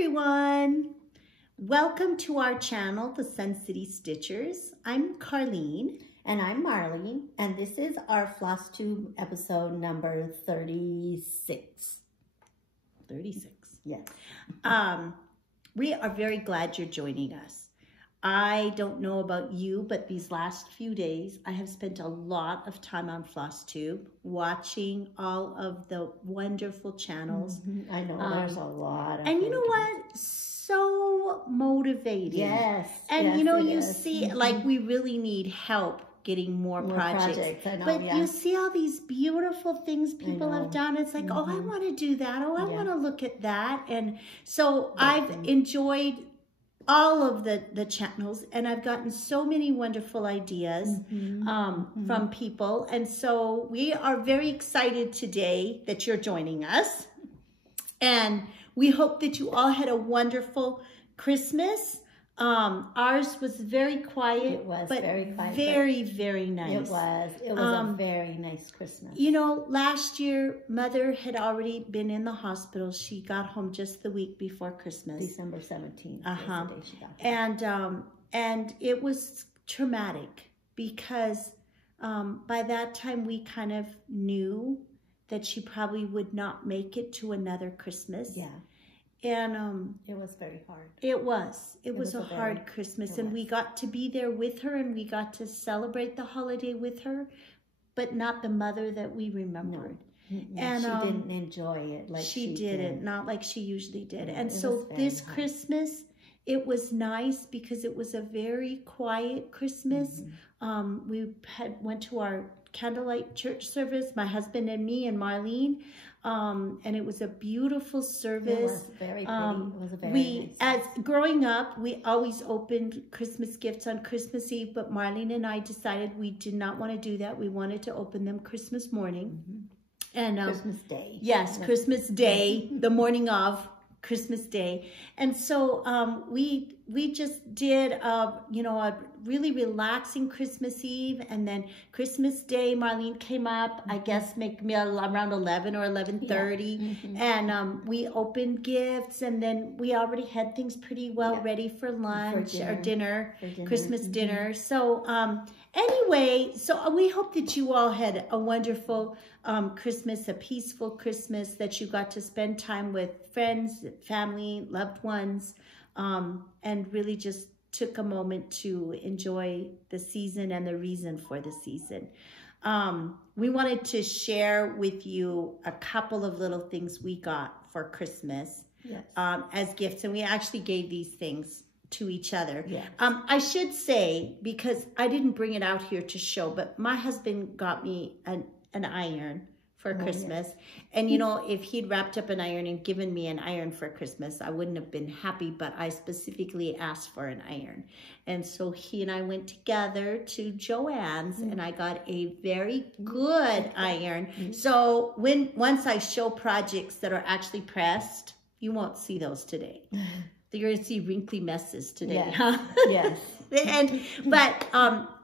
everyone. Welcome to our channel, the Sun City Stitchers. I'm Carlene. And I'm Marlene, and this is our Floss Tube episode number 36. 36. Yes. We are very glad you're joining us. I don't know about you, but these last few days, I have spent a lot of time on FlossTube watching all of the wonderful channels. Mm-hmm. I know, there's a lot of and you know what? So motivating. Yes. And yes, you know, you see, like we really need help getting more projects. I know, but yeah. you see all these beautiful things people have done. It's like, oh, I want to do that. Oh, I want to look at that. And so I've enjoyed all of the channels, and I've gotten so many wonderful ideas from people. And so we are very excited today that you're joining us. And we hope that you all had a wonderful Christmas. Ours was very quiet. It was but very quiet. Very, very nice. It was a very nice Christmas. You know, last year, Mother had already been in the hospital. She got home just the week before Christmas. December 17th. Was the day she got home. And it was traumatic because by that time we kind of knew that she probably would not make it to another Christmas. Yeah. And it was very hard. It was a hard Christmas, and we got to be there with her, and we got to celebrate the holiday with her, but not the mother that we remembered. No. And she didn't enjoy it like she did. Not like she usually did. Yeah, and so this Christmas, it was nice because it was a very quiet Christmas. We went to our candlelight church service, my husband and me and Marlene. And it was a beautiful service. It was very pretty. It was a very nice. As growing up, we always opened Christmas gifts on Christmas Eve, but Marlene and I decided we did not want to do that. We wanted to open them Christmas morning. And Christmas Day. Yes, Christmas Day, the morning of Christmas Day. And so we just did a really relaxing Christmas Eve, and then Christmas Day Marlene came up, I guess maybe around 11 or 11:30, and we opened gifts, and then we already had things pretty well ready for lunch or dinner. Christmas dinner. So anyway, so we hope that you all had a wonderful Christmas, a peaceful Christmas, that you got to spend time with friends, family, loved ones, and really just took a moment to enjoy the season and the reason for the season. We wanted to share with you a couple of little things we got for Christmas as gifts, and we actually gave these things to each other. Yes. I should say, because I didn't bring it out here to show, but my husband got me an iron for Christmas. And you know, if he'd wrapped up an iron and given me an iron for Christmas, I wouldn't have been happy, but I specifically asked for an iron. And so he and I went together to Joann's, and I got a very good iron. So once I show projects that are actually pressed, you won't see those today. You're going to see wrinkly messes today. Yes. But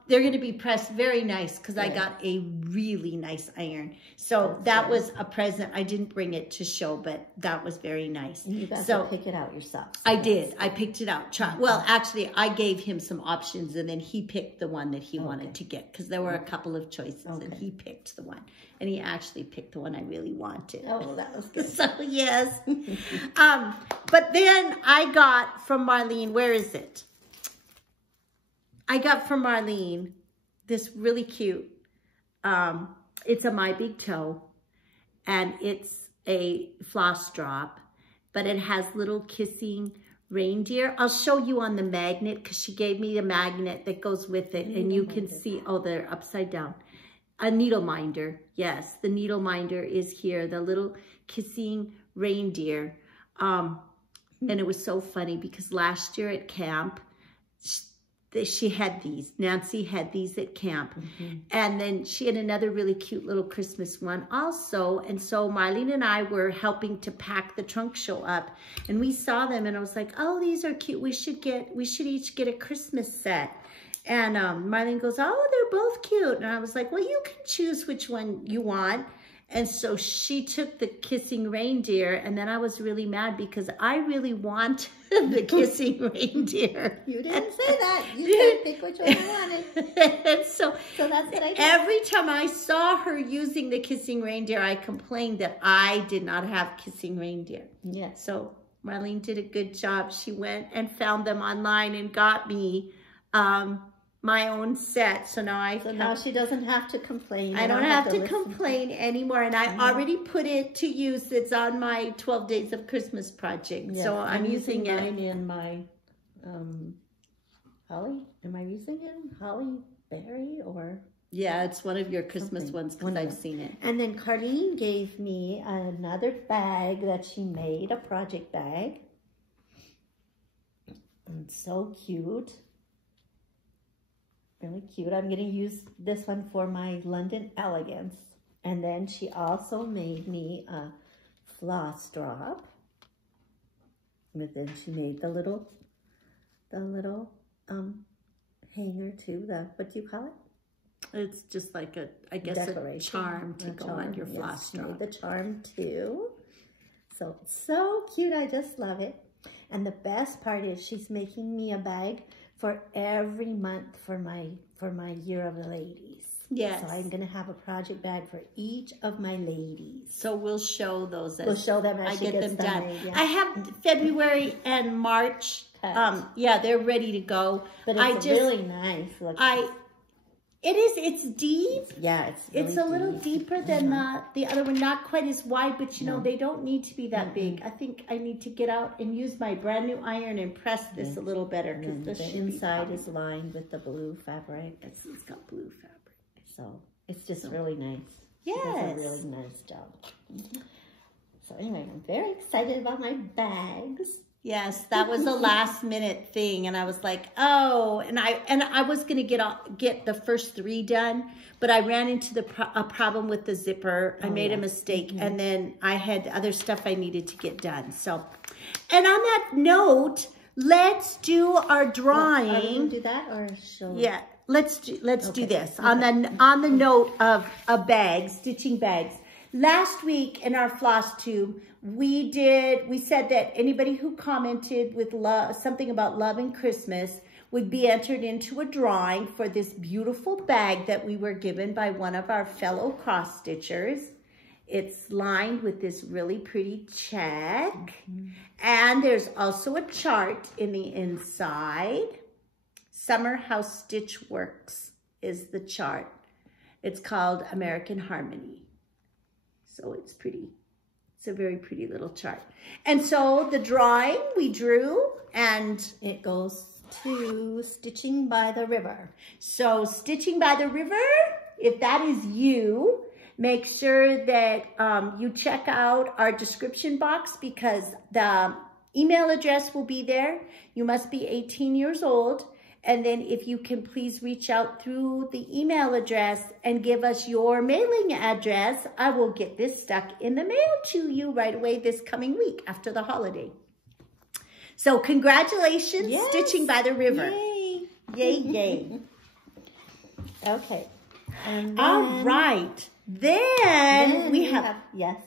they're going to be pressed very nice because I got a really nice iron. So that was a present. I didn't bring it to show, but that was very nice. And you got to pick it out yourself. I did. I picked it out. Well, actually, I gave him some options, and then he picked the one that he wanted to get, because there were a couple of choices, and he picked the one. And he actually picked the one I really wanted. Oh, that was good. So, yes. But then I got from Marlene, where is it? I got from Marlene this really cute, it's a My Big Toe, and it's a floss drop, but it has little kissing reindeer. I'll show you on the magnet, because she gave me a magnet that goes with it, and you can see, oh, they're upside down. A needle minder, yes, the needle minder is here, the little kissing reindeer. And it was so funny because last year at camp, she had these. Nancy had these at camp. And then she had another really cute little Christmas one also. And so Marlene and I were helping to pack the trunk show up. And we saw them, and I was like, oh, these are cute. We should each get a Christmas set. And Marlene goes, oh, they're both cute. And I was like, well, you can choose which one you want. And so she took the kissing reindeer, and then I was really mad because I really wanted the kissing reindeer. You didn't say that. You said pick which one you wanted. And so that's what I did. Every time I saw her using the kissing reindeer, I complained that I did not have kissing reindeer. Yeah. So Marlene did a good job. She went and found them online and got me my own set. So now she doesn't have to complain. I don't have to complain anymore. And I already put it to use. It's on my 12 Days of Christmas project. Yes, so I'm using it. Mine in my holly. Am I using it? Holly berry or? Yeah, it's one of your Christmas ones because I've seen it. And then Carlene gave me another bag that she made, a project bag. And so cute. Really cute. I'm going to use this one for my London Elegance. And then she also made me a floss drop. But then she made the little hanger too. What do you call it? It's just like I guess a charm to go on your floss drop. She made the charm too. So it's so cute. I just love it. And the best part is she's making me a bag for every month for my Year of the Ladies. Yes. So I'm going to have a project bag for each of my ladies. So we'll show those we'll show them as I she get gets them done. Made, yeah. I have February and March. Yeah, they're ready to go. But it's really nice. It's deep. Yeah, it's a little deeper than the other one. Not quite as wide, but you know, they don't need to be that big. I think I need to get out and use my brand new iron and press this a little better. Because the inside is lined with the blue fabric. It's got blue fabric. So it's just really nice. Yes. She does a really nice job. So anyway, I'm very excited about my bags. Yes, that was a last minute thing, and I was like, oh, and I was gonna get the first 3 done, but I ran into a problem with the zipper. I made a mistake, and then I had other stuff I needed to get done. So, and on that note, let's do our drawing. Are we gonna do that or show? Yeah, let's do this on the note of bags, stitching bags. Last week in our floss tube, we said that anybody who commented with something about love and Christmas would be entered into a drawing for this beautiful bag that we were given by one of our fellow cross stitchers. It's lined with this really pretty check. And there's also a chart in the inside. Summer House Stitch Works is the chart. It's called American Harmony. So it's pretty. It's a very pretty little chart. And so the drawing we drew, and it goes to Stitching by the River. So Stitching by the River, if that is you, make sure that you check out our description box because the email address will be there. You must be 18 years old. And then if you can please reach out through the email address and give us your mailing address, I will get this stuck in the mail to you right away this coming week after the holiday. So congratulations, yes. Stitching by the River. Yay. Yay, yay. Okay. And then, all right. Then we have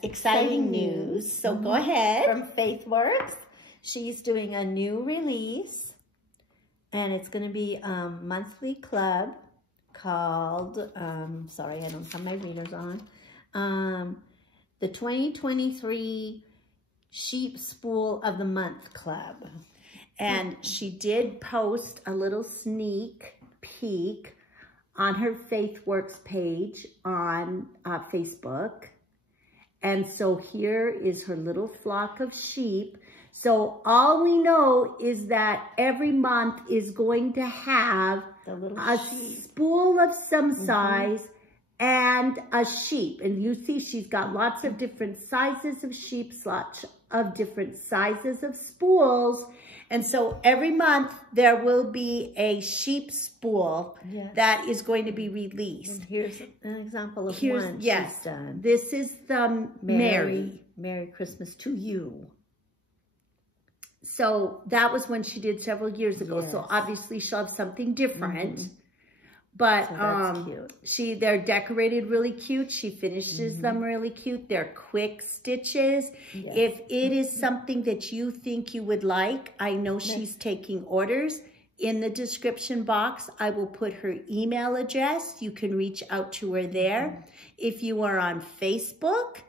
exciting news. So go ahead. From Faithwurks. She's doing a new release. And it's going to be a monthly club called, sorry, I don't have my readers on, the 2023 Sheep Spool of the Month Club. And she did post a little sneak peek on her Faithwurks page on Facebook. And so here is her little flock of sheep. So all we know is that every month is going to have a spool of some size and a sheep. And you see she's got lots of different sizes of sheep, lots of different sizes of spools. And so every month there will be a sheep spool that is going to be released. And here's an example of one she's done. This is the Merry Christmas to You. So that was when she did several years ago. Yes. So obviously she'll have something different. But So that's cute. they're decorated really cute. She finishes them really cute. They're quick stitches. Yes. If it is something that you think you would like, I know she's taking orders. In the description box, I will put her email address. You can reach out to her there. If you are on Facebook,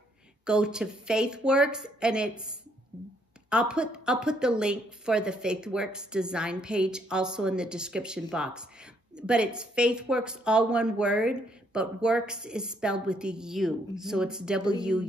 go to Faithwurks, and I'll put the link for the Faithwurks design page also in the description box. But it's Faithwurks, all one word, but works is spelled with a U. So it's W-U-R-K-S.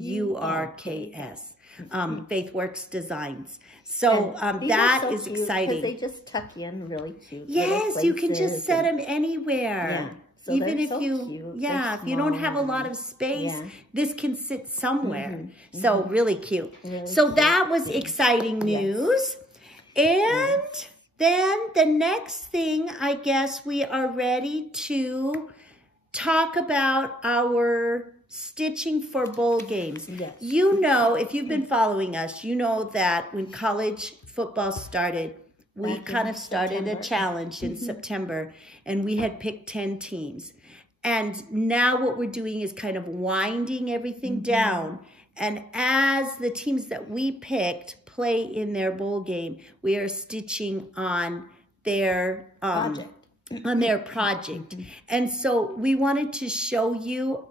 Faithwurks Designs. So that is exciting. Because they just tuck in really cute. Yes, you can just set them anywhere. Yeah. So even if so you, cute. if you don't have a lot of space, this can sit somewhere. So really cute. Really so that was exciting news. And then the next thing, I guess we are ready to talk about our stitching for bowl games. Yes. You know, if you've been following us, you know that when college football started, we kind of started a challenge in September, and we had picked 10 teams. And now what we're doing is kind of winding everything down. And as the teams that we picked play in their bowl game, we are stitching on their project. And so we wanted to show you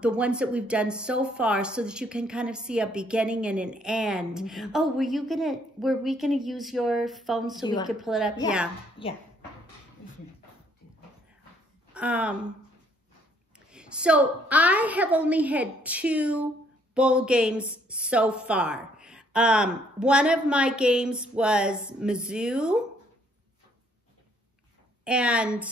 the ones that we've done so far so that you can kind of see a beginning and an end. Oh, were we gonna use your phone so we could pull it up? Yeah. So I have only had 2 bowl games so far. One of my games was Mizzou, and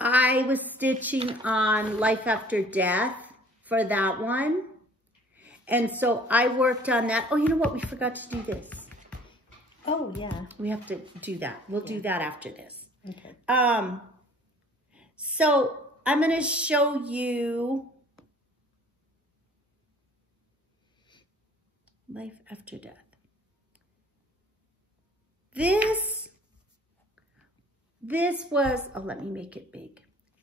I was stitching on Life After Death for that one. And so I worked on that. Oh, you know what? We forgot to do this. Oh, yeah. We have to do that. We'll do that after this. Okay. So I'm going to show you Life After Death. This was, oh, let me make it big.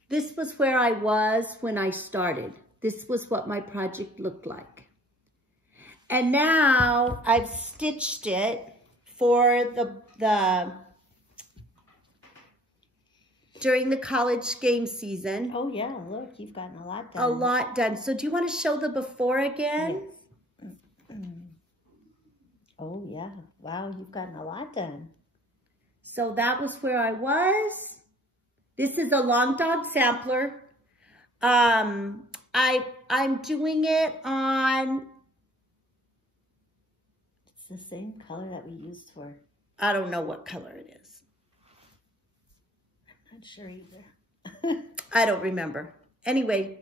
This was where I was when I started. This was what my project looked like. And now I've stitched it for during the college game season. Oh, yeah. Look, you've gotten a lot done. A lot done. So do you want to show the before again? Yes. Oh, yeah. Wow, you've gotten a lot done. So that was where I was. This is a long dog sampler. I'm doing it on... It's the same color that we used for... I don't know what color it is. I'm not sure either. I don't remember. Anyway,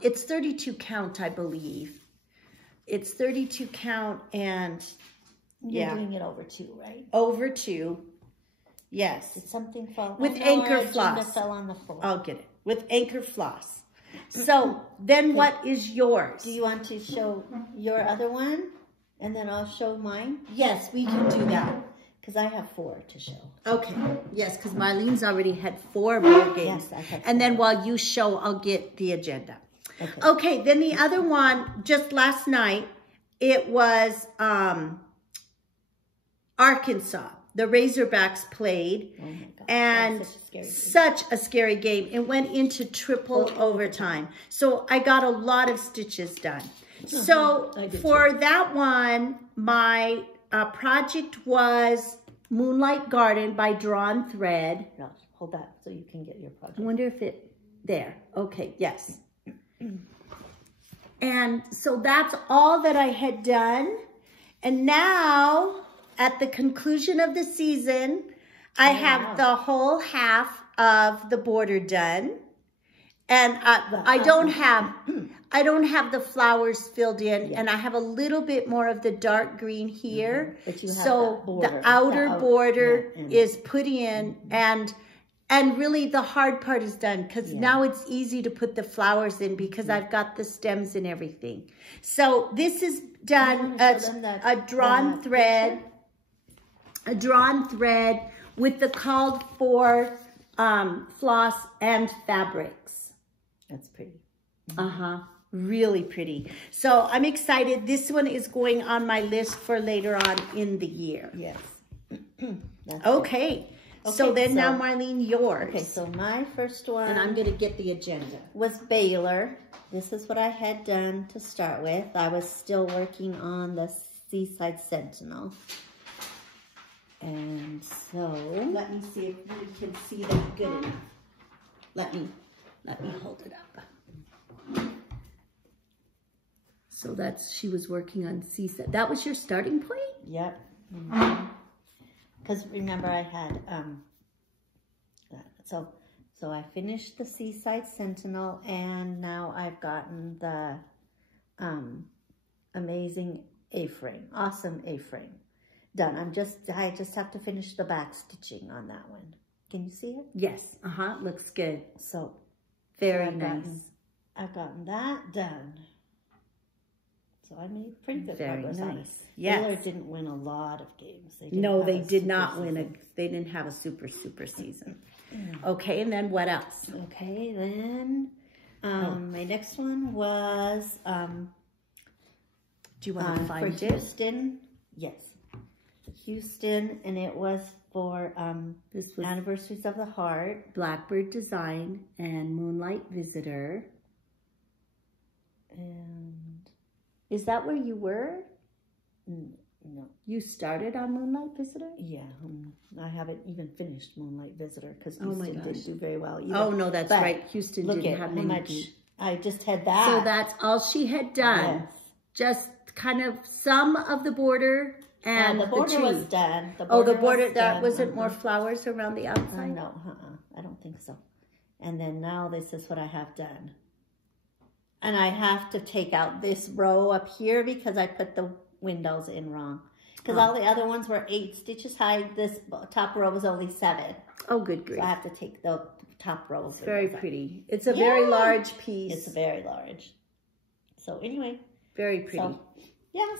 it's 32 count, I believe. It's 32 count, and You're doing it over 2, right? Over 2. Yes. Did something fall? With anchor floss. Fell on the floor. I'll get it. With anchor floss. So then what is yours? Do you want to show your other one? And then I'll show mine? Yes, we can do that. Because I have 4 to show. Okay. Yes, because Marlene's already had 4 bowl games. Yes, I had 4. And then while you show, I'll get the agenda. Okay. Okay, then the other one, just last night, it was Arkansas. The Razorbacks played. Oh my God. And such a scary game. It went into triple overtime. So I got a lot of stitches done. So for that one, my project was Moonlight Garden by Drawn Thread. No, hold that so you can get your project. I wonder if it, there. Okay, yes. And so that's all that I had done. And now, at the conclusion of the season, I have the whole half of the border done. And I don't have the flowers filled in, and I have a little bit more of the dark green here. But you have so the outer border is put in, and really the hard part is done, because now it's easy to put the flowers in because I've got the stems and everything. So this is done a drawn thread with the called for floss and fabrics. That's pretty. Really pretty. So I'm excited. This one is going on my list for later on in the year. Yes. Okay. So then now, Marlene, yours. Okay, so my first one. And I'm going to get the agenda. Was Baylor. This is what I had done to start with. I was still working on the Seaside Sentinel. And so. Let me see if we can see that good enough. Let me hold it up. So she was working on Seaside. That was your starting point? Yep. Because remember I had, so I finished the Seaside Sentinel, and now I've gotten the amazing A-frame, awesome A-frame done. I just have to finish the back stitching on that one. Can you see it? Yes. Looks good. So very nice. I've gotten that done. So I made pretty good progress on it. Yes. Baylor didn't win a lot of games. They did not win they didn't have a super season. Okay, and then what else? Okay, then my next one was do you want to find for Houston? Yes. Houston, and it was for this was Anniversaries of the Heart, Blackbird Design, and Moonlight Visitor. And is that where you were? No. You started on Moonlight Visitor? Yeah. I haven't even finished Moonlight Visitor because Houston didn't do very well either. Oh, no, that's right. Houston didn't have many. I just had that. So that's all she had done. Yes. Just kind of some of the border and the border was done. The border that wasn't more flowers around the outside? No, I don't think so. And then now this is what I have done. And I have to take out this row up here because I put the windows in wrong. Because all the other ones were 8 stitches high. This top row was only 7. Oh, good grief. So I have to take the top rows. It's very pretty. It's a very large piece. It's very large. So anyway. Very pretty.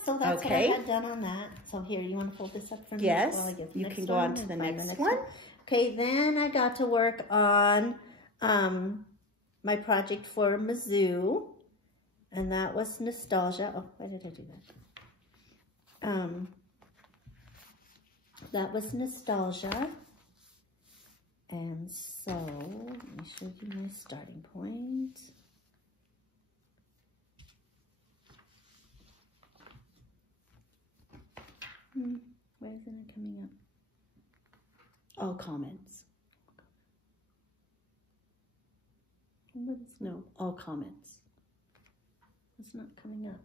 So that's what I had done on that. So here, you want to fold this up for me? Yes. You can go on to the next one. Okay, then I got to work on my project for Mizzou, and that was Nostalgia. Oh, why did I do that? That was Nostalgia, and so let me show you my starting point. Why isn't it coming up? All comments. No, all comments. It's not coming up.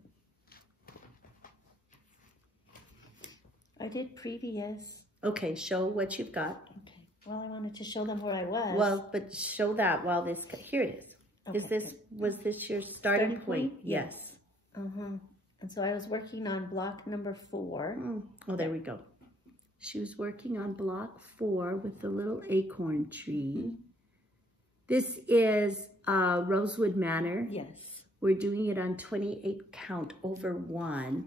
I did previous. Okay, show what you've got. Okay. Well, I wanted to show them where I was. Well, but show that while this, here it is. Okay. Was this your starting point? Yes. And so I was working on block number 4. Oh, there we go. She was working on block 4 with the little acorn tree. This is Rosewood Manor. Yes. We're doing it on 28 count over 1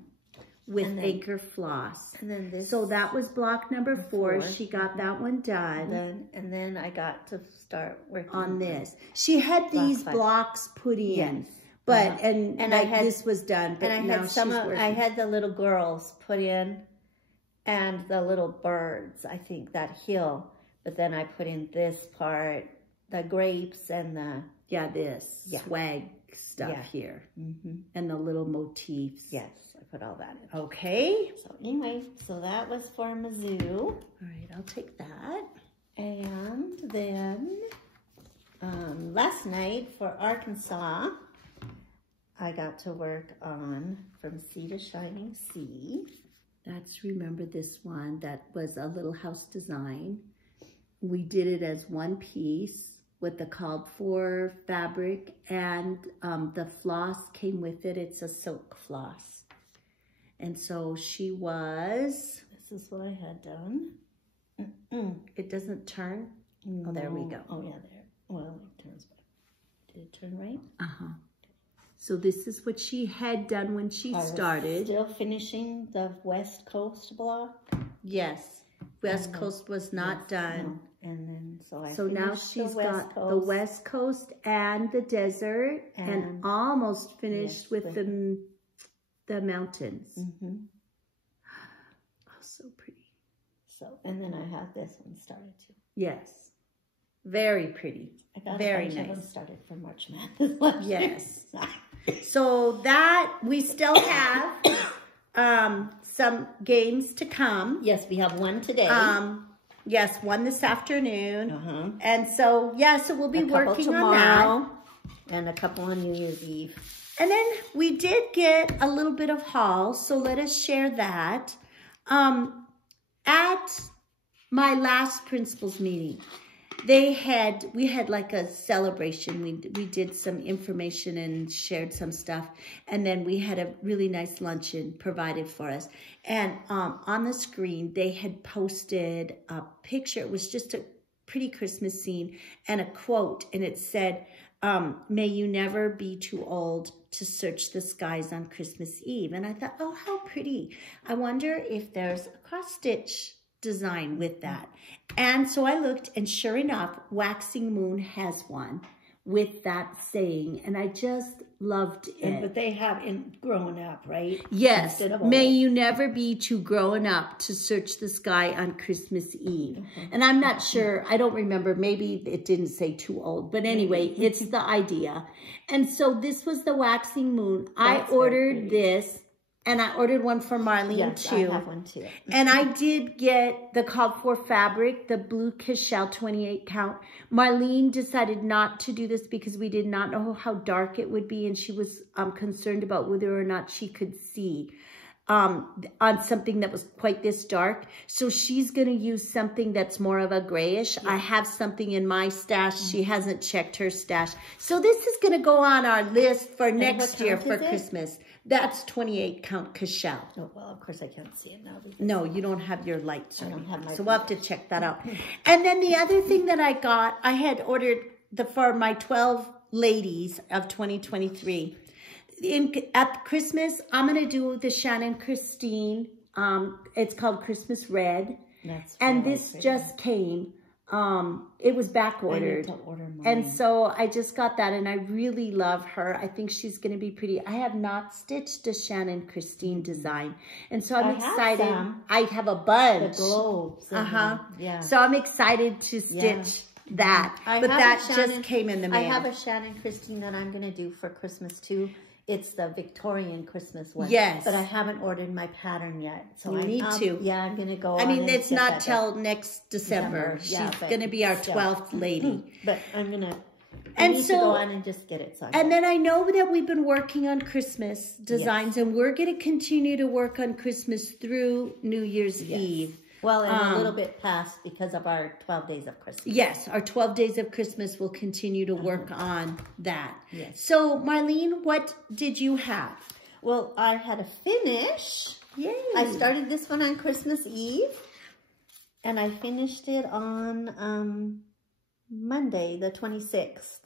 with anchor floss. And then this. So that was block number 4. She got that one done. And then I got to start working on this. She had these blocks put in. Yes. But and this was done, but and I had I had the little girls put in, and the little birds. I think that hill. But then I put in this part, the grapes and the swag stuff here, and the little motifs. Yes, I put all that in. Okay. So anyway, so that was for Mizzou. All right, I'll take that. And then last night for Arkansas, I got to work on From Sea to Shining Sea. Remember this one, that was a little house design. We did it as one piece with the called for fabric, and the floss came with it. It's a silk floss. And so she was... This is what I had done. It doesn't turn? No. Oh, there we go. Oh, yeah, there. Well, it turns back. Did it turn right? So this is what she had done when she started. Still finishing the West Coast block. Yes. West Coast was not done. No. And then, so now she's got the West Coast and the desert and almost finished with the mountains. Mm-hmm. Oh, so pretty. So, and then I have this one started too. Yes. Very pretty. I got very a bunch nice. of them started for March Madness. Yes. So that we still have some games to come. Yes, we have one today. Yes, one this afternoon. And so, yeah, so we'll be working on that. And a couple on New Year's Eve. And then we did get a little bit of haul, so let us share that. At my last principals meeting, we had like a celebration. We did some information and shared some stuff. And then we had a really nice luncheon provided for us. And on the screen, they had posted a picture. It was just a pretty Christmas scene and a quote. And it said, may you never be too old to search the skies on Christmas Eve. And I thought, oh, how pretty. I wonder if there's a cross-stitch design with that. And so I looked, and sure enough, Waxing Moon has one with that saying, and I just loved it. But they have grown up, right? Yes. May you never be too grown up to search the sky on Christmas Eve. And I'm not sure, I don't remember, maybe it didn't say too old, but anyway, it's the idea. And so this was the Waxing Moon. I ordered this. And I ordered one for Marlene too. I have one too. And I did get the called for fabric, the blue cashel 28 count. Marlene decided not to do this because we did not know how dark it would be. And she was concerned about whether or not she could see on something that was quite this dark. So she's going to use something that's more of a grayish. I have something in my stash. She hasn't checked her stash. So this is going to go on our list for next year for Christmas. That's 28 count cashel. Oh, well, of course I can't see it now. No, you don't have your lights on. I don't have my so we'll have to check that out. And then the other thing that I got, I had ordered for my 12 ladies of 2023. At Christmas, I'm going to do the Shannon Christine. It's called Christmas Red. And this just came. It was back ordered. And so I just got that, and I really love her. I think she's going to be pretty. I have not stitched a Shannon Christine design. And so I'm excited. I have a bunch. The globes. Yeah. So I'm excited to stitch that. But that just came in the mail. I have a Shannon Christine that I'm going to do for Christmas too. It's the Victorian Christmas one. Yes. But I haven't ordered my pattern yet. So I need to. Yeah, I'm going to go I mean, it's not till next December. She's going to be our 12th lady. But I'm going to... I need to go on and just get it. And then I know that we've been working on Christmas designs, and we're going to continue to work on Christmas through New Year's Eve. Well, and a little bit past because of our 12 days of Christmas. Yes, our 12 days of Christmas will continue to work on that. Yes. So, Marlene, what did you have? Well, I had a finish. Yay. I started this one on Christmas Eve, and I finished it on Monday, the 26th,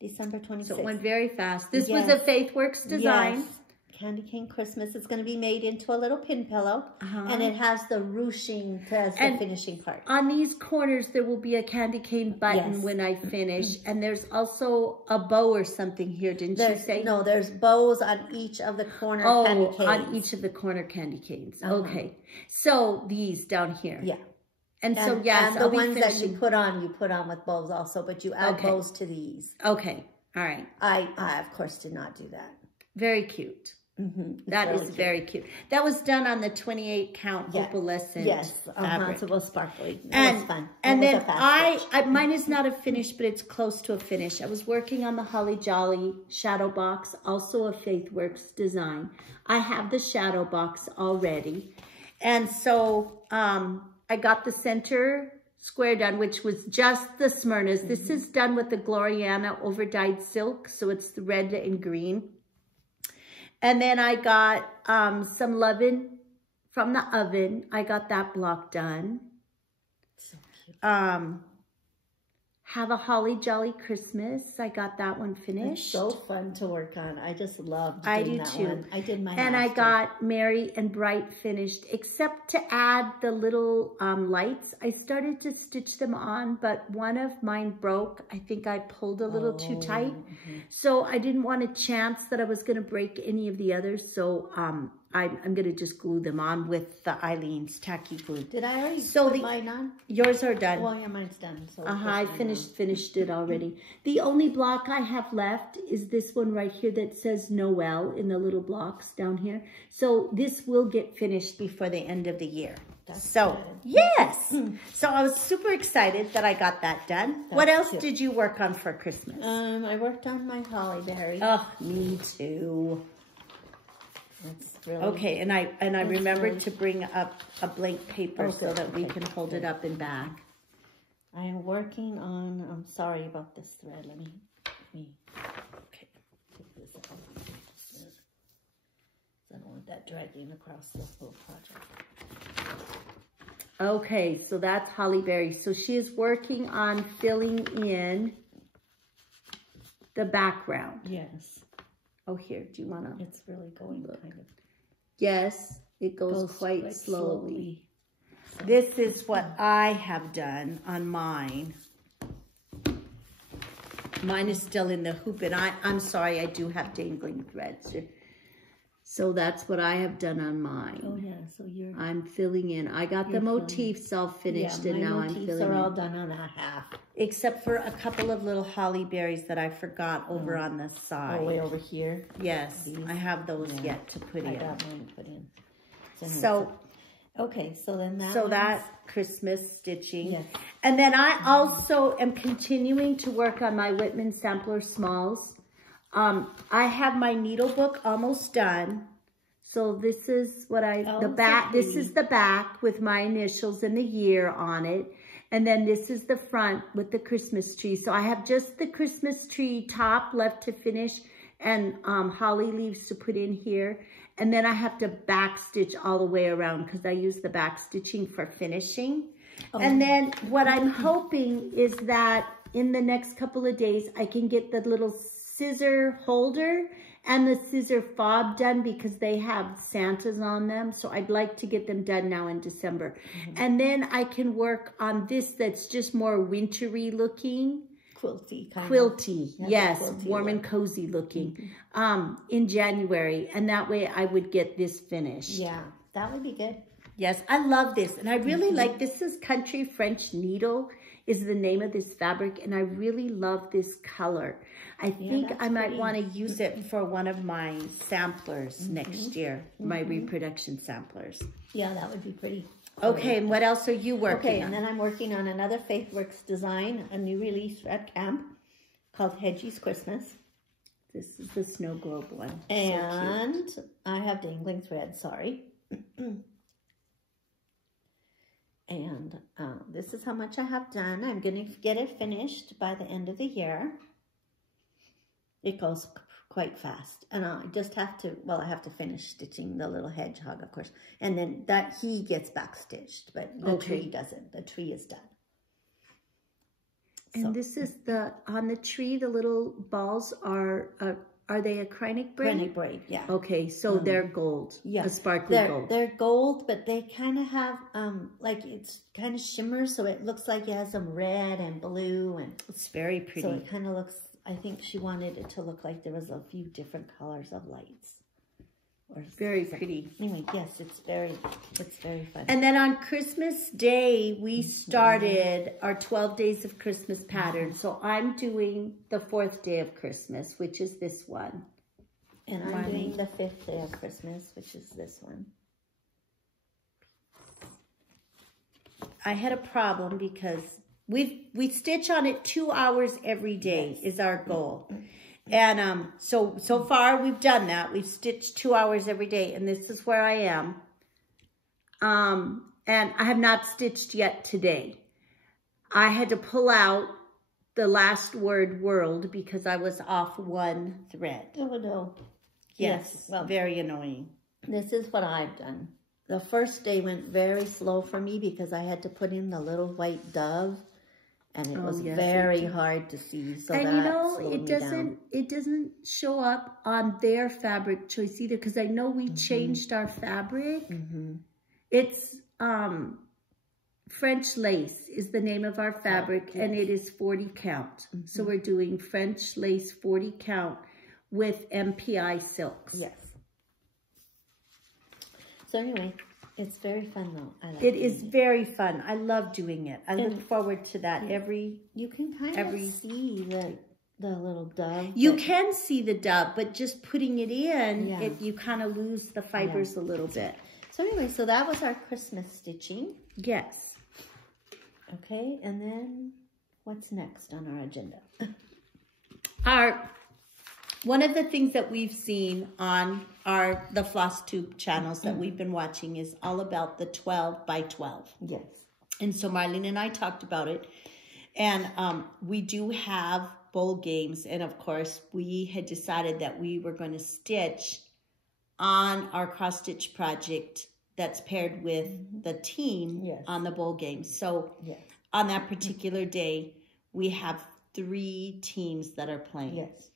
December 26th. So it went very fast. This was a Faithwurks design. Yes. Candy cane Christmas. It's going to be made into a little pin pillow, and it has the ruching as the finishing part. On these corners, there will be a candy cane button when I finish, and there's also a bow or something here, didn't you say? No, there's bows on each of the corner candy canes. On each of the corner candy canes. Okay. So these down here. Yeah. And so, and the ones that you put on with bows also, but you add bows to these. Okay. All right. I of course, did not do that. Very cute. That is very cute. That was done on the 28 count opalescent fabric. It's a little sparkly. It was fun. And then mine is not a finish, but it's close to a finish. I was working on the Holly Jolly shadow box, also a Faithwurks design. I have the shadow box already. And so I got the center square done, which was just the Smyrnas. This is done with the Gloriana overdyed silk, so it's the red and green. And then I got some Lovin' from the oven. I got that block done. So cute. Have a Holly Jolly Christmas. I got that one finished. It's so fun to work on. I just loved I doing do that too. one. I did mine And last I got Merry and Bright finished, except to add the little lights. I started to stitch them on, but one of mine broke. I think I pulled a little too tight. So I didn't want a chance that I was going to break any of the others. So I'm going to just glue them on with the Eileen's tacky glue. Did I already put mine on? Yours are done. Well, yeah, mine's done. So I finished it already. The only block I have left is this one right here that says Noel in the little blocks down here. So this will get finished before the end of the year. That's good. Yes. So I was super excited that I got that done. What else did you work on for Christmas? I worked on my holly berry. Oh, me too. That's really okay, and I remembered to bring up a blank paper so that we can hold it up and back. I am working on, I'm sorry about this thread. Let me okay, take this out. I don't want that dragging across this whole project. Okay, so that's Holly Berry. So she is working on filling in the background. Yes. Oh, here, do you want to? It's really going kind of. Yes, it goes quite slowly. So. This is what I have done on mine. Mine is still in the hoop, and I'm sorry, I do have dangling threads. So that's what I have done on mine. Oh yeah, so I'm filling in. I got the motifs all finished, and now I'm filling in. My motifs are all done on that half. Except for a couple of little holly berries that I forgot over on the side. Oh, way over here? Yes, I have those yet to put in. I got mine put in. So, okay, so then that that Christmas stitching. Yes. And then I also am continuing to work on my Whitman Sampler Smalls. I have my needle book almost done. So this is what this is the back with my initials and the year on it. And then this is the front with the Christmas tree. So I have just the Christmas tree top left to finish and holly leaves to put in here. And then I have to back stitch all the way around because I use the back stitching for finishing. And then what I'm hoping is that in the next couple of days, I can get the little scissor holder and the scissor fob done because they have Santas on them. So I'd like to get them done now in December. And then I can work on this that's just more wintry looking. Quilty, yes, warm and cozy looking, in January. And that way I would get this finished. Yeah, that would be good. Yes, I love this. And I really like, this is Country French Needle is the name of this fabric. And I really love this color. I think I might want to use it for one of my samplers next year, my reproduction samplers. Yeah, that would be pretty. Okay, and what else are you working on? And then I'm working on another Faithwurks design, a new release at camp called Hedgie's Christmas. This is the snow globe one. And so I have dangling thread, sorry. And this is how much I have done. I'm going to get it finished by the end of the year. It goes quite fast. And I just have to, I have to finish stitching the little hedgehog, of course. And then that he gets back stitched, but the tree doesn't. The tree is done. And this is on the tree, the little balls are they acrylic braid? Acrylic braid, yeah. Okay, so they're gold. Yeah. A sparkly gold. They're gold, but they kind of have, like it's kind of shimmer, so it looks like it has some red and blue. And it's very pretty. So it kind of looks, I think she wanted it to look like there was a few different colors of lights. Very pretty. Anyway, yes, it's very fun. And then on Christmas Day, we started our 12 Days of Christmas pattern. So I'm doing the 4th day of Christmas, which is this one. And I'm doing the 5th day of Christmas, which is this one. I had a problem because we stitch on it 2 hours every day is our goal. And so far we've done that. We've stitched 2 hours every day, and this is where I am. And I have not stitched yet today. I had to pull out the last word world because I was off one thread. Oh no. Yes, well, very annoying. This is what I've done. The first day went very slow for me because I had to put in the little white dove and it was very hard to see. So and that you know, slowed it doesn't show up on their fabric choice either, because I know we changed our fabric. It's French lace is the name of our fabric, and it is 40 count. So we're doing French lace 40 count with MPI silks. Yes. So anyway, it's very fun though. I like it is very fun. I love doing it. I look forward to that You can kind of see the little dove. You can see the dove, but just putting it in, you kind of lose the fibers a little bit. So anyway, so that was our Christmas stitching. Yes. Okay, and then what's next on our agenda? One of the things that we've seen on the Floss Tube channels that we've been watching is all about the 12 by 12. Yes. And so Marlene and I talked about it. And we do have bowl games. And of course, we had decided that we were going to stitch on our cross stitch project that's paired with the team on the bowl game. So on that particular day, we have 3 teams that are playing. Yes.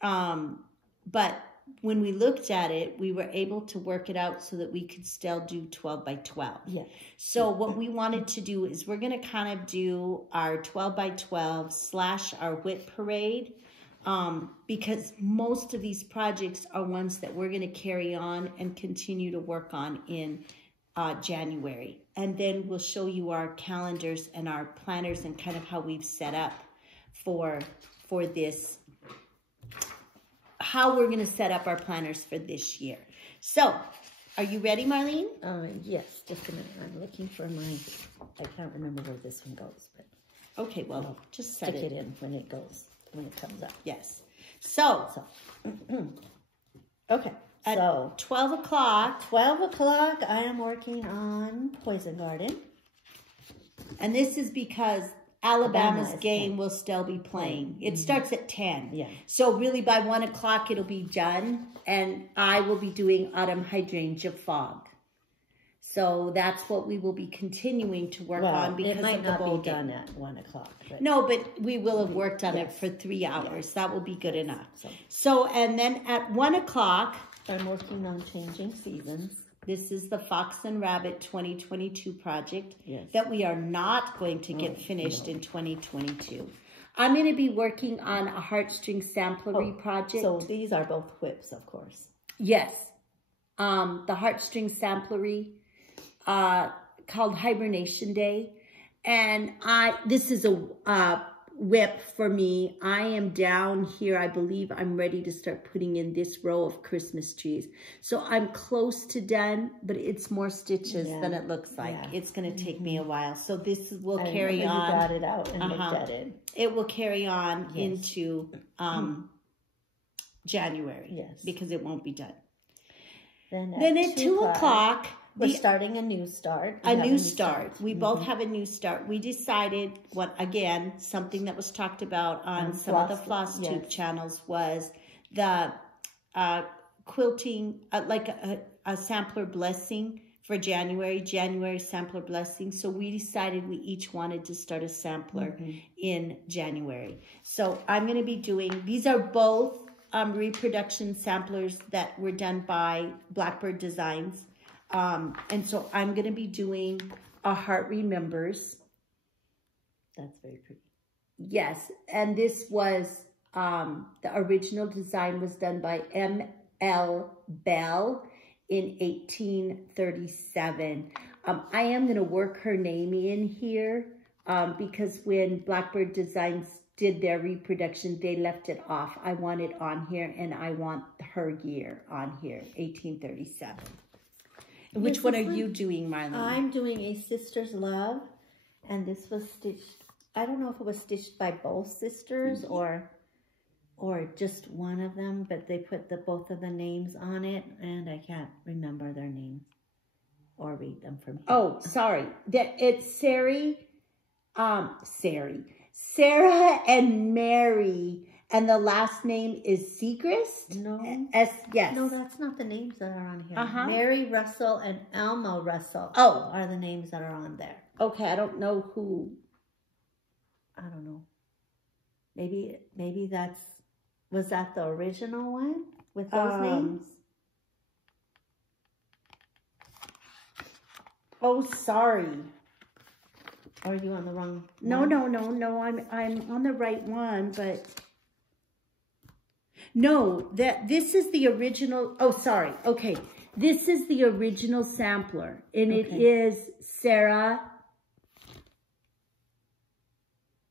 But when we looked at it, we were able to work it out so that we could still do 12 by 12. Yeah. So what we wanted to do is we're going to kind of do our 12 by 12 / our whip parade. Because most of these projects are ones that we're going to carry on and continue to work on in January. And then we'll show you our calendars and our planners and kind of how we've set up for this, how we're going to set up our planners for this year. So, are you ready, Marlene? Yes, just a minute. I'm looking for I can't remember where this one goes, but okay, well, just set it in when it comes up. Yes. So okay. So 12 o'clock. 12 o'clock, I am working on Poison Garden. And this is because Alabama's game will still be playing. It starts at 10. Yeah. So really by 1 o'clock it'll be done. And I will be doing Autumn Hydrangea Fog. So that's what we will be continuing to work on because it of the bowl be game. done at 1 o'clock. No, but we will have worked on it for 3 hours. That will be good enough. So, and then at 1 o'clock, I'm working on Changing Seasons. This is the Fox and Rabbit 2022 project that we are not going to get finished in 2022. I'm going to be working on a heartstring samplery project. So these are both whips, of course. Yes. The heartstring samplery called Hibernation Day. And this is a whip for me. I am down here. I believe I'm ready to start putting in this row of Christmas trees. So I'm close to done, but it's more stitches than it looks like. It's going to take me a while. So this will carry on. You got it out and looked at it. It will carry on into January because it won't be done. Then at 2 o'clock, we're starting a new start. A new start. We both have a new start. We decided, something that was talked about on some of the Floss Tube channels was the quilting, like a sampler blessing for January sampler blessing. So we decided we each wanted to start a sampler in January. So I'm going to be doing, these are both reproduction samplers that were done by Blackbird Designs. And so I'm going to be doing A Heart Remembers. That's very pretty. Yes. And this was, the original design was done by M.L. Bell in 1837. I am going to work her name in here, because when Blackbird Designs did their reproduction, they left it off. I want it on here, and I want her year on here, 1837. Which one are you doing, Marlene? I'm doing A Sister's Love, and this was stitched, I don't know if it was stitched by both sisters or just one of them, but they put both of the names on it, and I can't remember their names or read them from here. Oh, sorry. It's Sarah and Mary, and the last name is Segrist? No. Yes. No, that's not the names that are on here. Mary Russell and Alma Russell are the names that are on there. Okay, I don't know who. I don't know. Maybe that's, was that the original one with those names? Oh, sorry. Or are you on the wrong No, one? no. I'm on the right one, but no, this is the original. Oh, sorry. Okay. This is the original sampler, and it is Sarah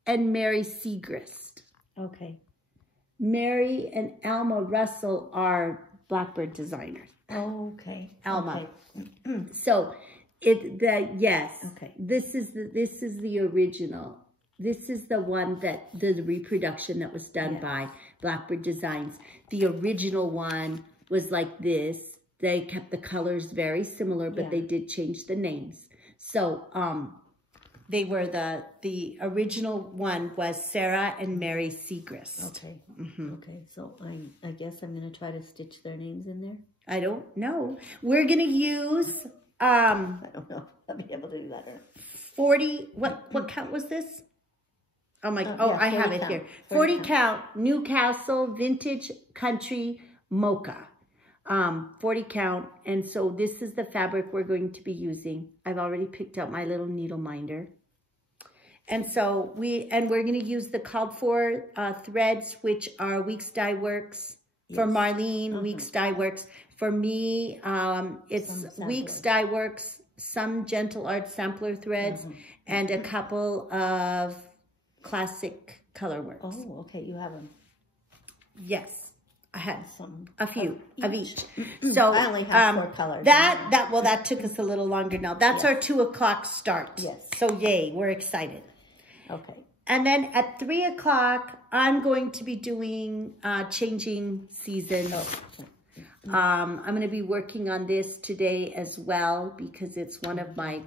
and Mary Segrist. Okay. Mary and Alma Russell are Blackbird designers. Oh, okay. Alma. Okay. So yes. Okay. This is the original. This is the one that the reproduction that was done by Blackbird Designs. The original one was like this. They kept the colors very similar, but they did change the names. So they were the original one was Sarah and Mary Segrist. Okay. Okay. So I guess I'm gonna try to stitch their names in there. I don't know. We're gonna use I don't know. I'll be able to do that. 40. What count was this? Oh my! I have it here. 40 count Newcastle vintage country mocha. 40 count, and so this is the fabric we're going to be using. I've already picked up my little needle minder. And so we're going to use the called for threads, which are Weeks Dye Works. For Marlene, Weeks Dye Works. For me, it's Weeks Dye Works, some Gentle Art sampler threads, and a couple of classic color works. Oh, okay, you have them. Yes, I had a few of each. So I only have 4 colors. That took us a little longer now. That's our 2 o'clock start. Yes. So yay, we're excited. Okay. And then at 3 o'clock, I'm going to be doing changing season. I'm going to be working on this today as well because it's one of my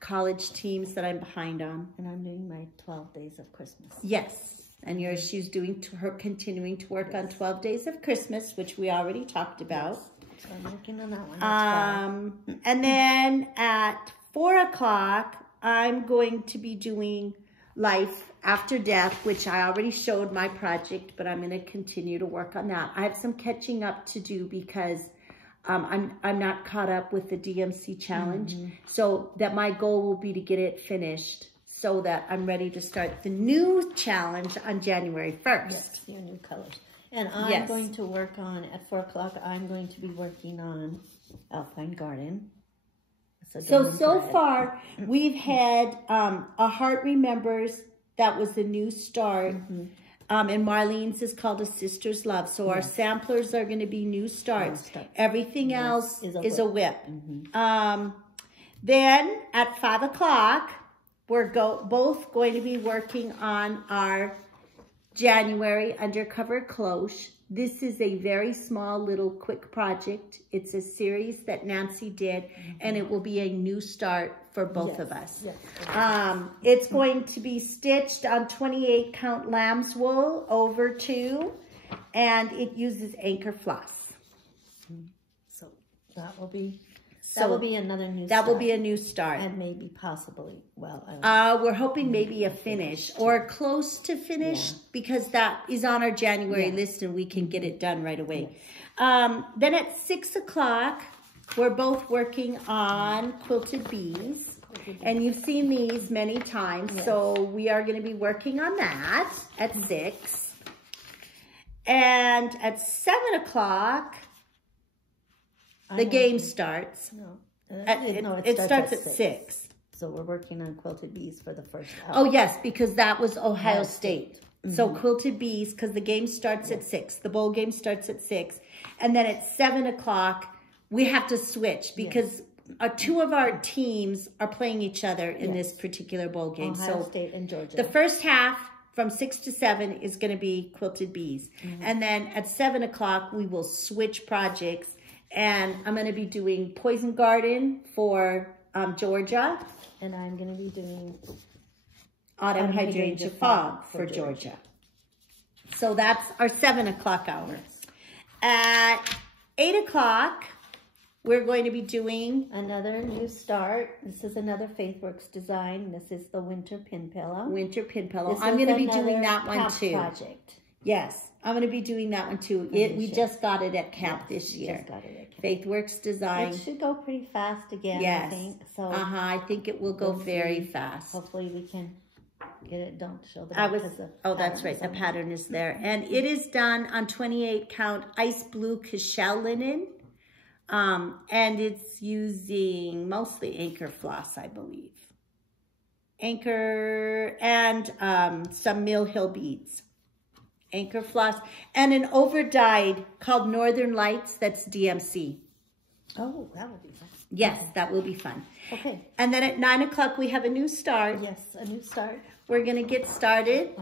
college teams that I'm behind on. And I'm doing my 12 days of Christmas. Yes. And she's doing continuing to work on 12 days of Christmas, which we already talked about. Yes. So I'm working on that one. And then at 4 o'clock, I'm going to be doing Life After Death, which I already showed my project, but I'm going to continue to work on that. I have some catching up to do because I'm not caught up with the DMC challenge. So that my goal will be to get it finished so that I'm ready to start the new challenge on January 1st. Yes, your new colors. And I'm going to work on, at 4 o'clock, I'm going to be working on Alpine Garden. So far, we've had A Heart Remembers. That was the new start. And Marlene's is called A Sister's Love. So our samplers are going to be new starts. Everything else is a whip. Then at 5 o'clock, we're both going to be working on our January Undercover Cloche. This is a very small little quick project. It's a series that Nancy did, and it will be a new start for both of us. It's going to be stitched on 28 count lamb's wool over 2, and it uses anchor floss. So that will be another new start. That will be a new start. And maybe possibly, well, I don't know. We're hoping maybe a finish or close to finish because that is on our January list and we can get it done right away. Then at 6 o'clock, we're both working on quilted bees. And you've seen these many times. So we are going to be working on that at 6. And at 7 o'clock, the game starts. It starts at 6. So we're working on quilted bees for the first hour. Oh, yes, because that was Ohio State. So quilted bees, because the game starts at 6. The bowl game starts at 6. And then at 7 o'clock, we have to switch because 2 of our teams are playing each other in this particular bowl game. Ohio State and Georgia. The first half from 6 to 7 is going to be quilted bees. And then at 7 o'clock, we will switch projects. And I'm going to be doing Poison Garden for Georgia. And I'm going to be doing Autumn Hydrangea Fog for Georgia. So that's our 7 o'clock hour. At 8 o'clock, we're going to be doing another new start. This is another Faithwurks design. This is the winter pin pillow. Winter pin pillow. I'm going to be doing that one too. Project. Yes, I'm going to be doing that one too. We just got it at camp this year. Just got it at camp. Faithwurks design. It should go pretty fast again, yes. I think. So I think it will go very fast. Hopefully we can get it done to show the that's right. The pattern is there. And it is done on 28 count ice blue cashel linen. And it's using mostly anchor floss, I believe. Anchor and some Mill Hill beads. Anchor floss and an over dyed called Northern Lights. That's DMC. Oh, that will be fun. Yes, that will be fun. Okay. And then at 9 o'clock we have a new start. Yes, a new start. We're going to get started.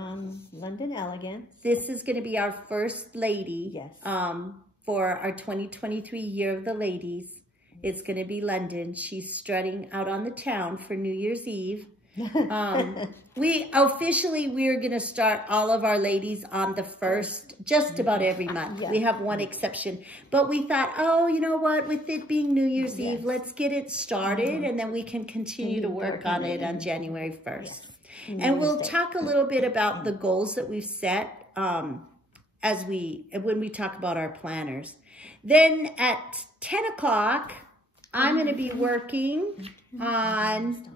London Elegance. This is going to be our first lady. Yes. For our 2023 Year of the Ladies. It's going to be London. She's strutting out on the town for New Year's Eve. We're going to start all of our ladies on the 1st, just about every month. Yeah. We have one exception. But we thought, oh, you know what? With it being New Year's Eve, let's get it started and then we can continue to work on it on January 1st. Yes. And we'll talk a little bit about the goals that we've set when we talk about our planners. Then at 10 o'clock, I'm going to be working on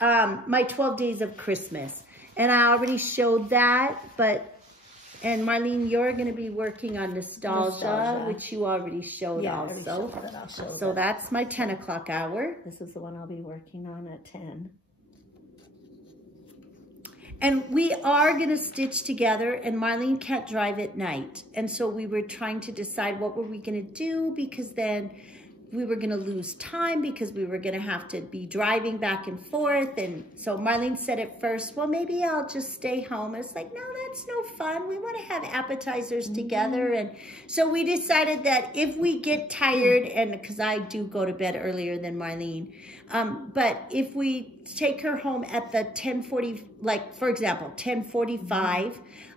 my 12 Days of Christmas. And I already showed that, and Marlene, you're going to be working on nostalgia, which you already showed also. So that's my 10 o'clock hour. This is the one I'll be working on at 10. And we are going to stitch together, and Marlene can't drive at night. And so we were trying to decide what were we going to do, because then we were going to lose time because we were going to have to be driving back and forth. And so Marlene said at first, well, maybe I'll just stay home. It's like, no, that's no fun. We want to have appetizers together. And so we decided that if we get tired, and because I do go to bed earlier than Marlene, but if we take her home at the 10:40, like for example, 10:45,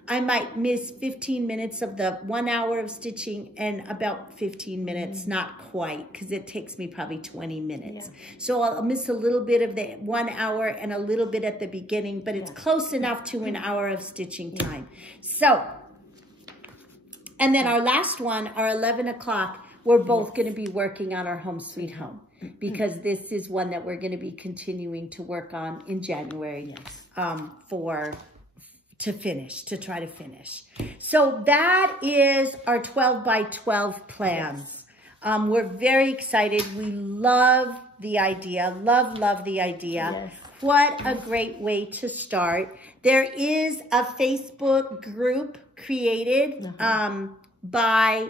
I might miss 15 minutes of the 1 hour of stitching and about 15 minutes, not quite, because it takes me probably 20 minutes. Yeah. So I'll miss a little bit of the 1 hour and a little bit at the beginning, but it's close enough to an hour of stitching time. So, and then our last one, our 11 o'clock, we're both going to be working on our Home Sweet Home, because this is one that we're going to be continuing to work on in January to try to finish. So that is our 12 by 12 plans. Yes. We're very excited. We love the idea. Love the idea. Yes. What a great way to start. There is a Facebook group created by,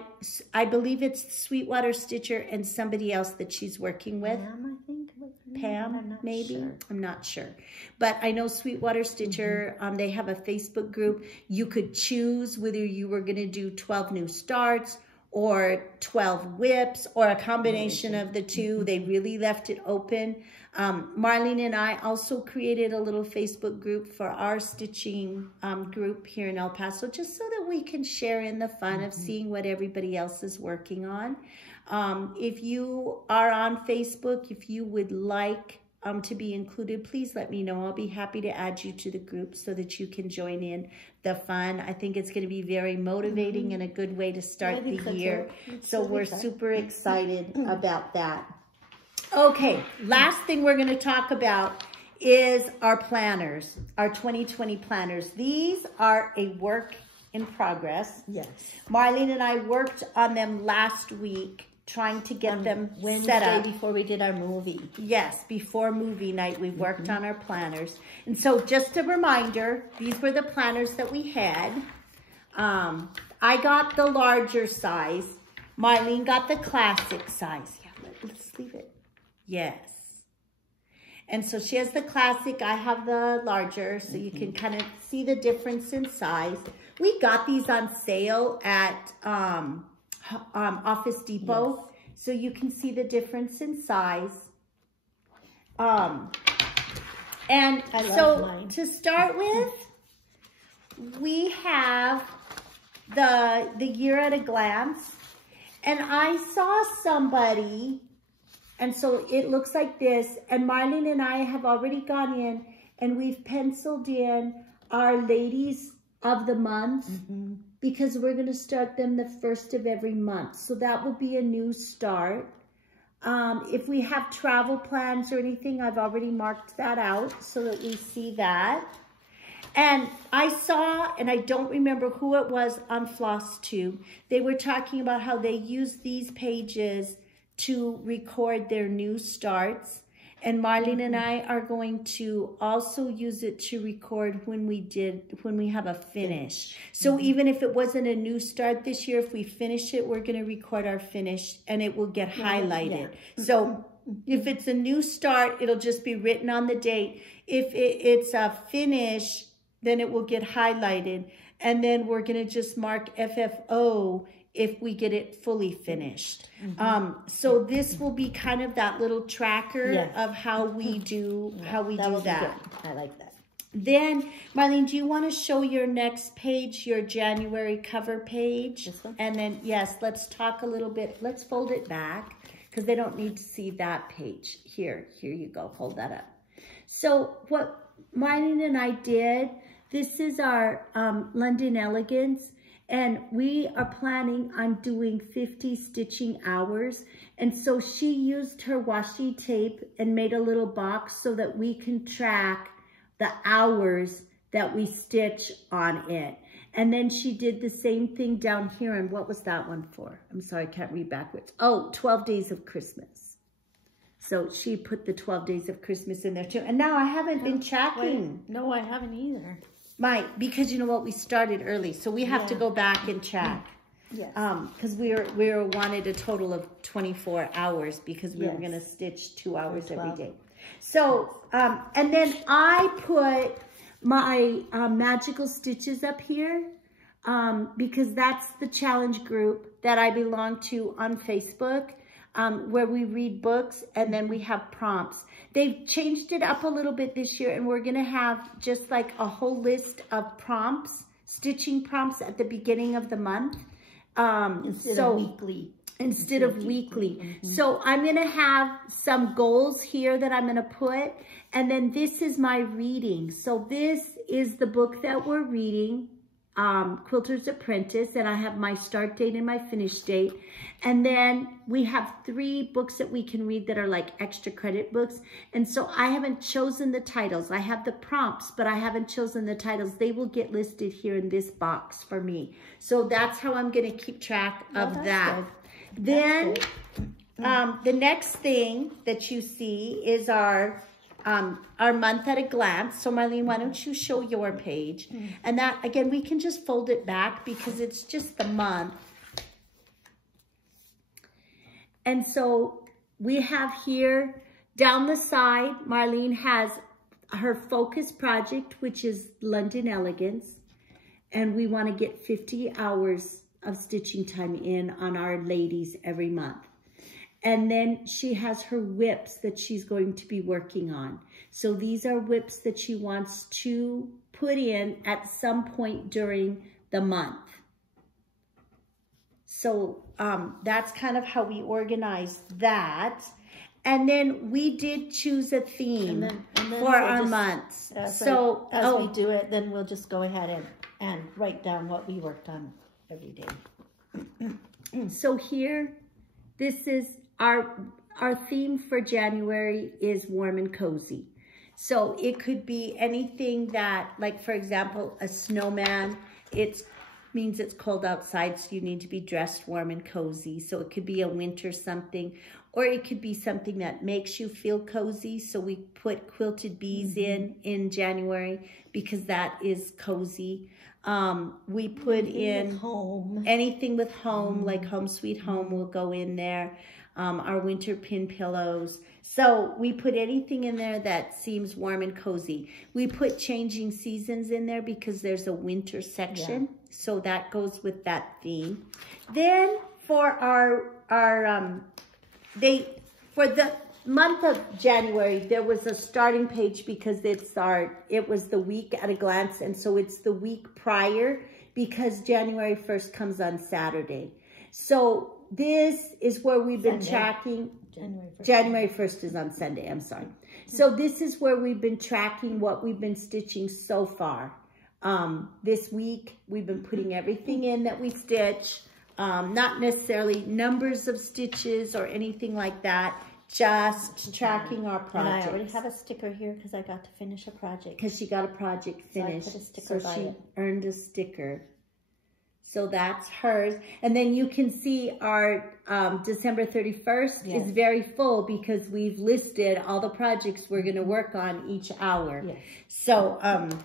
I believe it's Sweetwater Stitcher and somebody else that she's working with. Pam, maybe? Sure. I'm not sure. But I know Sweetwater Stitcher, they have a Facebook group. You could choose whether you were going to do 12 new starts or 12 whips or a combination of the two. They really left it open. Marlene and I also created a little Facebook group for our stitching group here in El Paso, just so that we can share in the fun of seeing what everybody else is working on. If you are on Facebook, if you would like to be included, please let me know. I'll be happy to add you to the group so that you can join in the fun. I think it's going to be very motivating and a good way to start the year. So we're super excited about that. Okay, last thing we're going to talk about is our planners, our 2020 planners. These are a work in progress. Yes. Marlene and I worked on them last week, trying to get them set up. Before we did our movie. Yes, before movie night, we worked on our planners. And so just a reminder, these were the planners that we had. I got the larger size. Marlene got the classic size. Yeah, let's leave it. Yes. And so she has the classic, I have the larger, so you can kind of see the difference in size. We got these on sale at Office Depot, so you can see the difference in size. And so to start with, we have the year at a glance, and I saw somebody And so it looks like this. And Marlene and I have already gone in and we've penciled in our ladies of the month because we're going to start them the first of every month. So that will be a new start. If we have travel plans or anything, I've already marked that out so that we see that. And I saw, and I don't remember who it was on Floss too, they were talking about how they use these pages to record their new starts. And Marlene and I are going to also use it to record when we have a finish. So even if it wasn't a new start this year, if we finish it, we're going to record our finish and it will get highlighted. So if it's a new start, it'll just be written on the date. If it's a finish, then it will get highlighted. And then we're going to just mark FFO if we get it fully finished. So this will be kind of that little tracker of how we do that. I like that. Then, Marlene, do you want to show your next page, your January cover page? This one? And then, yes, let's talk a little bit. Let's fold it back because they don't need to see that page. Here you go. Hold that up. So what Marlene and I did, this is our London Elegance. And we are planning on doing 50 stitching hours. And so she used her washi tape and made a little box so that we can track the hours that we stitch on it. And then she did the same thing down here. And what was that one for? I'm sorry, I can't read backwards. Oh, 12 Days of Christmas. So she put the 12 Days of Christmas in there too. And now I haven't been tracking. Wait, no, I haven't either. Because you know what, we started early, so we have to go back and check. Yes. Because we were wanted a total of 24 hours because we were going to stitch 2 hours every day. So, and then I put my magical stitches up here because that's the challenge group that I belong to on Facebook. Where we read books and then we have prompts. They've changed it up a little bit this year and we're gonna have just like a whole list of prompts, stitching prompts at the beginning of the month. Instead of weekly. Instead of weekly. So I'm gonna have some goals here that I'm gonna put, and then this is my reading. So this is the book that we're reading, Quilter's Apprentice, and I have my start date and my finish date. And then we have 3 books that we can read that are like extra credit books. And so I haven't chosen the titles. I have the prompts, but I haven't chosen the titles. They will get listed here in this box for me. So that's how I'm going to keep track of that. Good. Then the next thing that you see is our month at a glance. So Marlene, why don't you show your page? And that, again, we can just fold it back because it's just the month. And so we have here down the side, Marlene has her focus project, which is London Elegance. And we want to get 50 hours of stitching time in on our ladies every month. And then she has her whips that she's going to be working on. So these are whips that she wants to put in at some point during the month. So that's kind of how we organize that. And then we did choose a theme and then for our months. So as we do it, then we'll just go ahead and write down what we worked on every day. So here, this is our theme for January is warm and cozy. So it could be anything that, like for example, a snowman, it means it's cold outside, so you need to be dressed warm and cozy. So it could be a winter something, or it could be something that makes you feel cozy. So we put quilted bees in January because that is cozy. We put in home. Anything with home, like Home Sweet Home will go in there. Our winter pin pillows. So we put anything in there that seems warm and cozy. We put changing seasons in there because there's a winter section. Yeah. So that goes with that theme. Then for for the month of January, there was a starting page because it was the week at a glance. And so it's the week prior because January 1st comes on Saturday. So this is where we've been Sunday. tracking. January 1st. January 1st is on Sunday, I'm sorry. So this is where we've been tracking what we've been stitching so far. This week, we've been putting everything in that we stitch. Not necessarily numbers of stitches or anything like that. Just tracking our projects. And I already have a sticker here because I got to finish a project. Because she got a project finished. So I put a sticker by she it. earned a sticker. So that's hers. And then you can see our December 31st is very full because we've listed all the projects we're going to work on each hour. Yes. So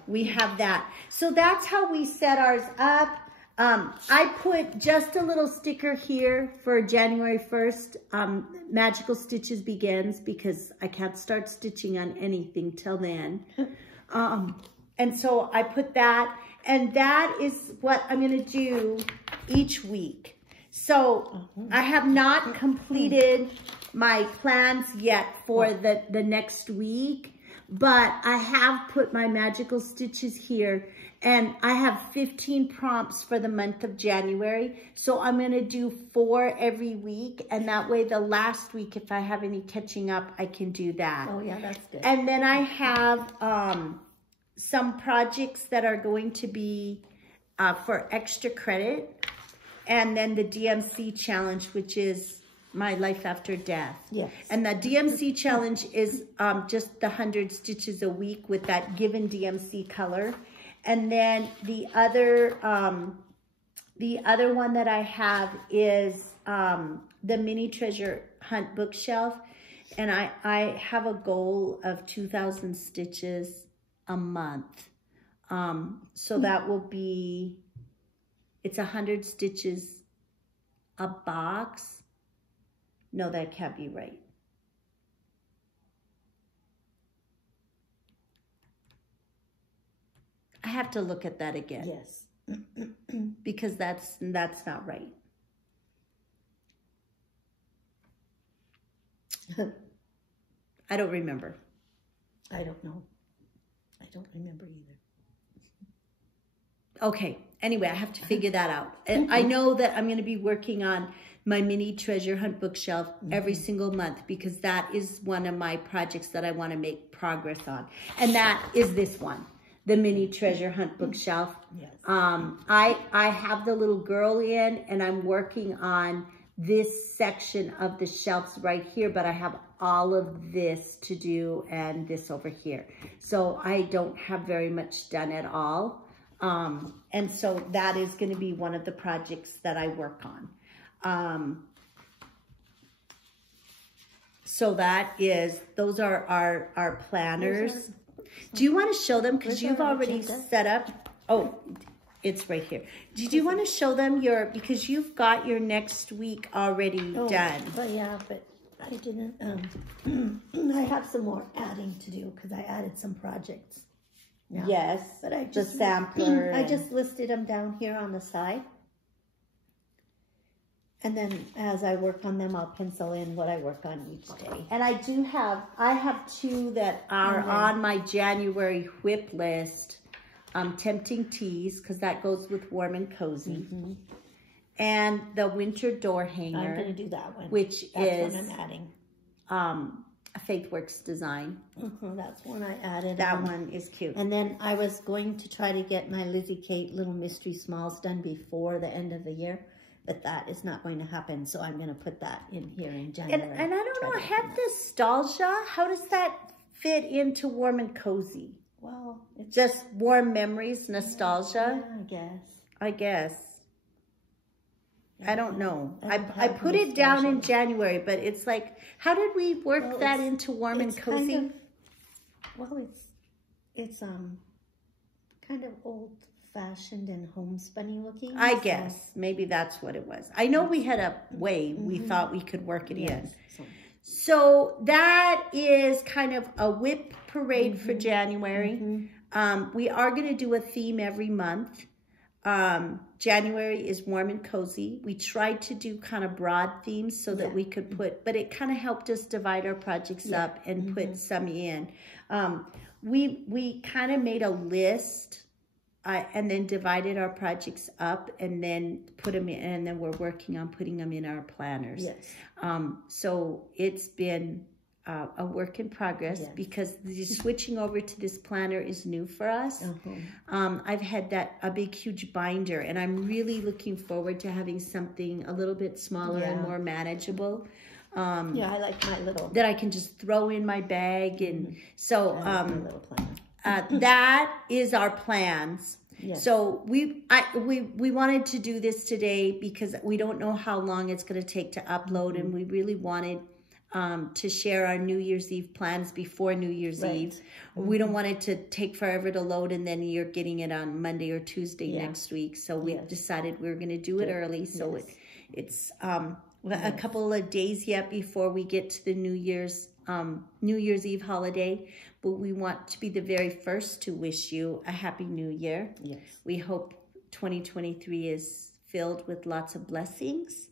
we have that. So that's how we set ours up. I put just a little sticker here for January 1st. Magical Stitches begins because I can't start stitching on anything till then. And so I put that. And that is what I'm going to do each week. So I have not completed my plans yet for the next week, but I have put my magical stitches here, and I have 15 prompts for the month of January. So I'm going to do 4 every week, and that way the last week, if I have any catching up, I can do that. Oh yeah, that's good. And then I have some projects that are going to be for extra credit, and then the DMC challenge, which is my life after death. Yes. And the DMC challenge is just the 100 stitches a week with that given DMC color. And then the other one that I have is the mini treasure hunt bookshelf, and I have a goal of 2,000 stitches a month. So that will be, it's 100 stitches a box. No, that can't be right. I have to look at that again. Yes. Because that's not right. I don't remember. I don't know. I don't remember either. Okay. Anyway, I have to figure that out. And I know that I'm going to be working on my mini treasure hunt bookshelf every single month because that is one of my projects that I want to make progress on. And that is this one, the mini treasure hunt bookshelf. Yes. I have the little girl in, and I'm working on this section of the shelves right here, but I have all of this to do and this over here. So I don't have very much done at all. And so that is going to be one of the projects that I work on. So that is, those are our planners. Do you want to show them? Because you've already set up. Oh, it's right here. Did you want to show them because you've got your next week already done. But yeah, but I didn't, I have some more adding to do because I added some projects. Yeah. Yes, but I just, the sampler. I just listed them down here on the side. And then as I work on them, I'll pencil in what I work on each day. And I have 2 that are on my January whip list. Tempting Teas, because that goes with warm and cozy. And the winter door hanger. I'm going to do that one. That's what I'm adding. A Faithwurks design. That's one I added. That one is cute. And then I was going to try to get my Lizzie Kate Little Mystery Smalls done before the end of the year. But that is not going to happen, so I'm going to put that in here in January. And I don't know, have nostalgia, how does that fit into warm and cozy? Well, it's just warm memories, nostalgia? Yeah, I guess. Yeah, I don't know. I put nostalgia. it down in January, but it's like, how did we work that into warm and cozy? Kind of, it's kind of old-fashioned and homespunny looking. I guess. Maybe that's what it was. I know we had a way we thought we could work it in. So that is kind of a whip parade for January. We are going to do a theme every month. January is warm and cozy. We tried to do kind of broad themes so that we could put, but it kind of helped us divide our projects up and put some in. We kind of made a list and then divided our projects up and then put them in, and then we're working on putting them in our planners. Yes. So it's been a work in progress, Yes. because the switching over to this planner is new for us. I've had a big, huge binder, and I'm really looking forward to having something a little bit smaller and more manageable. I like my little. That I can just throw in my bag, and so my little planner. that is our plans. Yes. So we wanted to do this today because we don't know how long it's going to take to upload, and we really wanted to share our New Year's Eve plans before New Year's Eve. We don't want it to take forever to load, and then you're getting it on Monday or Tuesday next week. So we decided we were going to do it early. So it's a couple of days yet before we get to the New Year's Eve holiday. But we want to be the very first to wish you a Happy New Year. Yes. We hope 2023 is filled with lots of blessings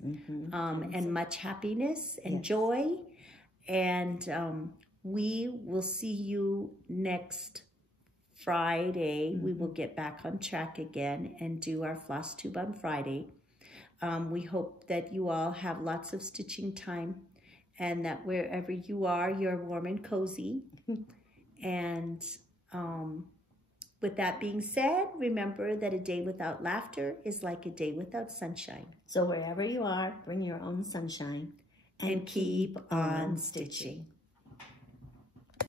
and much happiness and joy. And we will see you next Friday. We will get back on track again and do our floss tube on Friday. We hope that you all have lots of stitching time, and that wherever you are, you're warm and cozy. And with that being said, remember that a day without laughter is like a day without sunshine. So wherever you are, bring your own sunshine and keep on stitching.